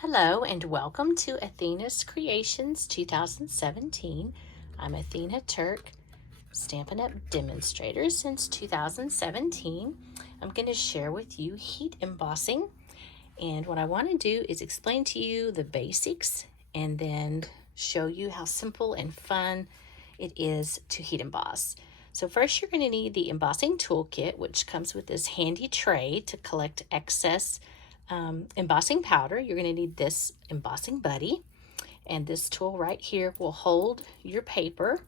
Hello and welcome to Athena's Creations 2017. I'm Athena Turk, Stampin' Up! Demonstrator since 2017. I'm going to share with you heat embossing, and what I want to do is explain to you the basics and then show you how simple and fun it is to heat emboss. So first you're going to need the embossing toolkit, which comes with this handy tray to collect excess embossing powder. You're going to need this embossing buddy, and this tool right here will hold your paper.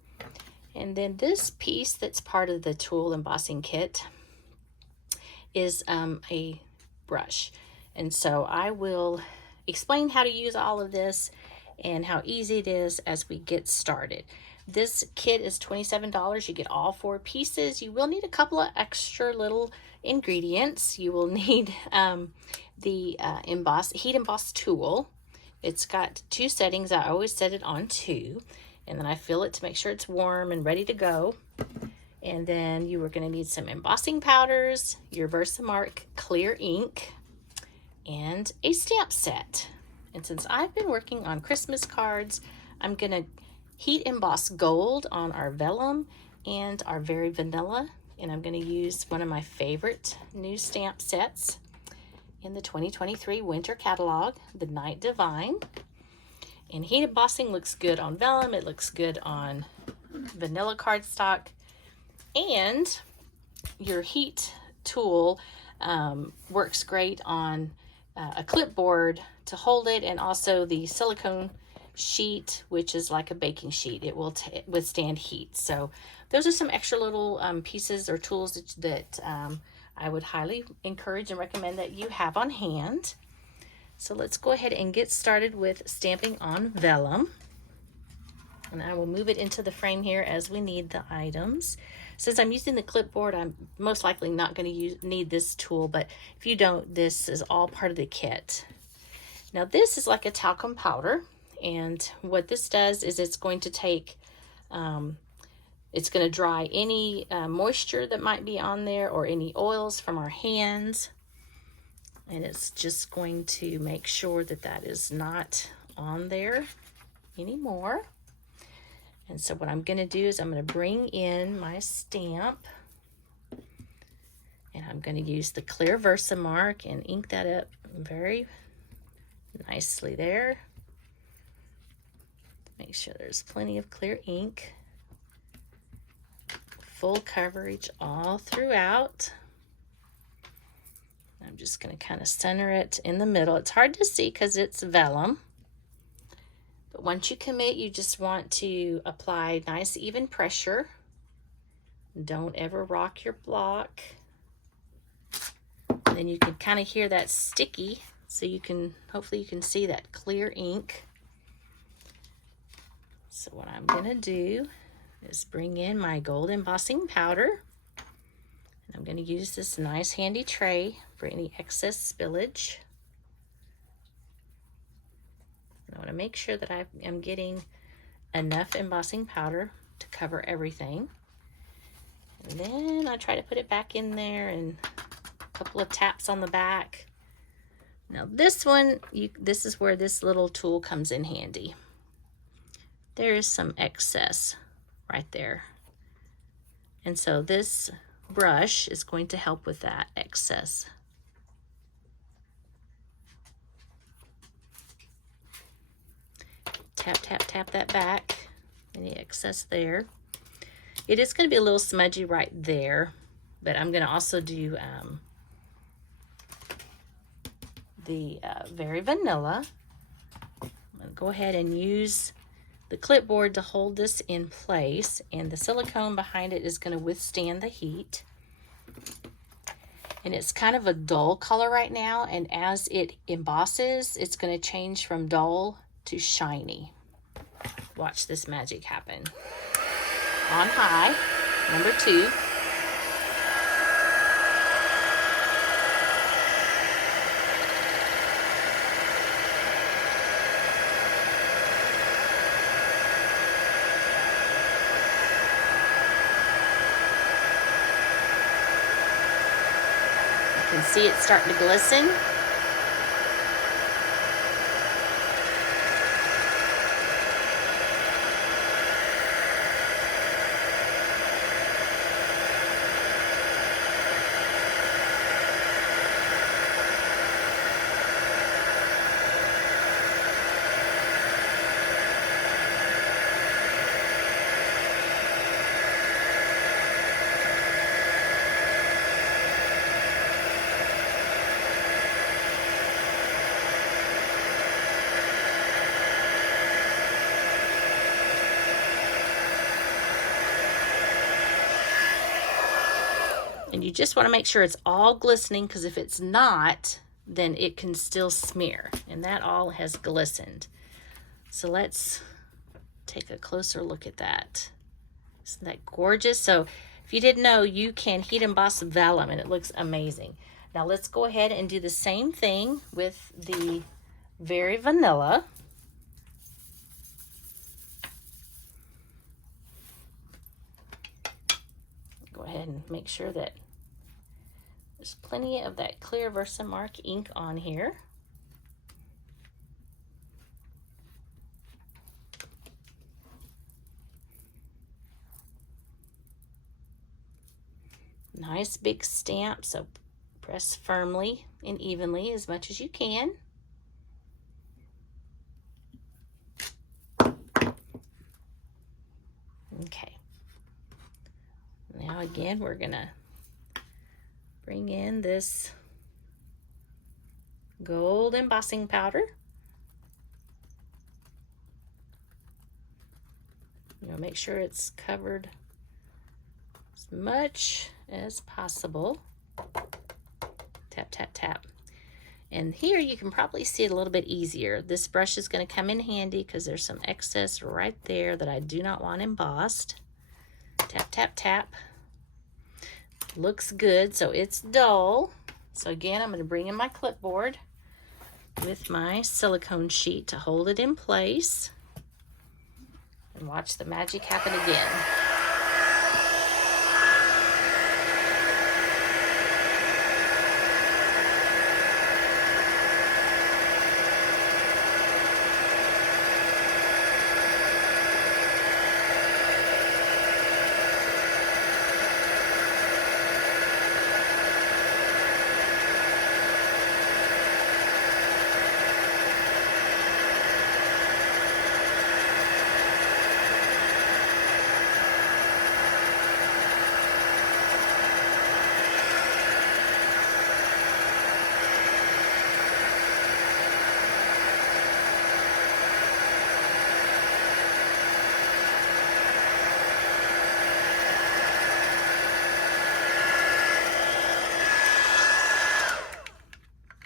And then this piece that's part of the tool embossing kit is a brush. And so I will explain how to use all of this and how easy it is as we get started. This kit is $27. You get all 4 pieces. You will need a couple of extra little ingredients. You will need the heat emboss tool. It's got 2 settings. I always set it on 2, and then I fill it to make sure it's warm and ready to go. And then you are going to need some embossing powders, your Versamark clear ink, and a stamp set. And since I've been working on Christmas cards, I'm going to heat emboss gold on our vellum and our very vanilla. And I'm going to use one of my favorite new stamp sets in the 2023 winter catalog, the Night Divine. And heat embossing looks good on vellum. It looks good on vanilla cardstock. And your heat tool works great on a clipboard to hold it, and also the silicone sheet, which is like a baking sheet. It will withstand heat. So those are some extra little pieces or tools that I would highly encourage and recommend that you have on hand. So let's go ahead and get started with stamping on vellum. And I will move it into the frame here as we need the items. Since I'm using the clipboard, I'm most likely not going to need this tool, but if you don't, this is all part of the kit. Now this is like a talcum powder, and what this does is it's going to take, it's going to dry any moisture that might be on there or any oils from our hands, and it's just going to make sure that that is not on there anymore. And so what I'm going to do is I'm going to bring in my stamp, and I'm going to use the clear Versamark and ink that up very nicely there. Make sure there's plenty of clear ink. Full coverage all throughout. I'm just going to kind of center it in the middle. It's hard to see because it's vellum. But once you commit, you just want to apply nice even pressure. Don't ever rock your block. And then you can kind of hear that sticky, so you can, hopefully you can see that clear ink. So what I'm going to do is bring in my gold embossing powder. And I'm going to use this nice handy tray for any excess spillage. I want to make sure that I am getting enough embossing powder to cover everything. And then I try to put it back in there, and a couple of taps on the back. Now this one, this is where this little tool comes in handy. There is some excess right there. And so this brush is going to help with that excess. Tap, tap, tap that back, any excess there. It is going to be a little smudgy right there, but I'm going to also do the very vanilla. I'm going to go ahead and use the clipboard to hold this in place, and the silicone behind it is going to withstand the heat. And it's kind of a dull color right now, and as it embosses, it's going to change from dull to shiny. Watch this magic happen. On high, number 2. You can see it starting to glisten. you just want to make sure it's all glistening, because if it's not, then it can still smear, and that all has glistened. So let's take a closer look at that. Isn't that gorgeous? So if you didn't know, you can heat emboss vellum and it looks amazing. Now let's go ahead and do the same thing with the Very Vanilla. Go ahead and make sure that there's plenty of that clear Versamark ink on here. Nice big stamp, so press firmly and evenly as much as you can. Okay. Now again, we're gonna bring in this gold embossing powder. Make sure it's covered as much as possible. Tap, tap, tap. And here you can probably see it a little bit easier. This brush is going to come in handy because there's some excess right there that I do not want embossed. Tap, tap, tap. Looks good, so it's dull. So again, I'm going to bring in my clipboard with my silicone sheet to hold it in place. And watch the magic happen again.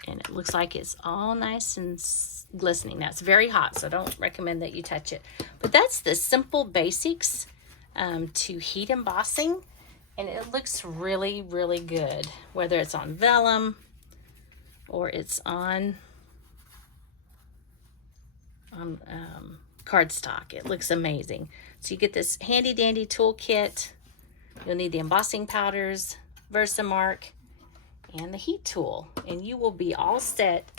And it looks like it's all nice and glistening. Now it's very hot, so I don't recommend that you touch it. But that's the simple basics to heat embossing, and it looks really, really good, whether it's on vellum or it's on cardstock. It looks amazing. So you get this handy dandy toolkit. You'll need the embossing powders, Versamark, and the heat tool, and you will be all set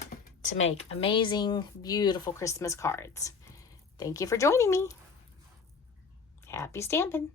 to make amazing, beautiful Christmas cards. Thank you for joining me. Happy stamping.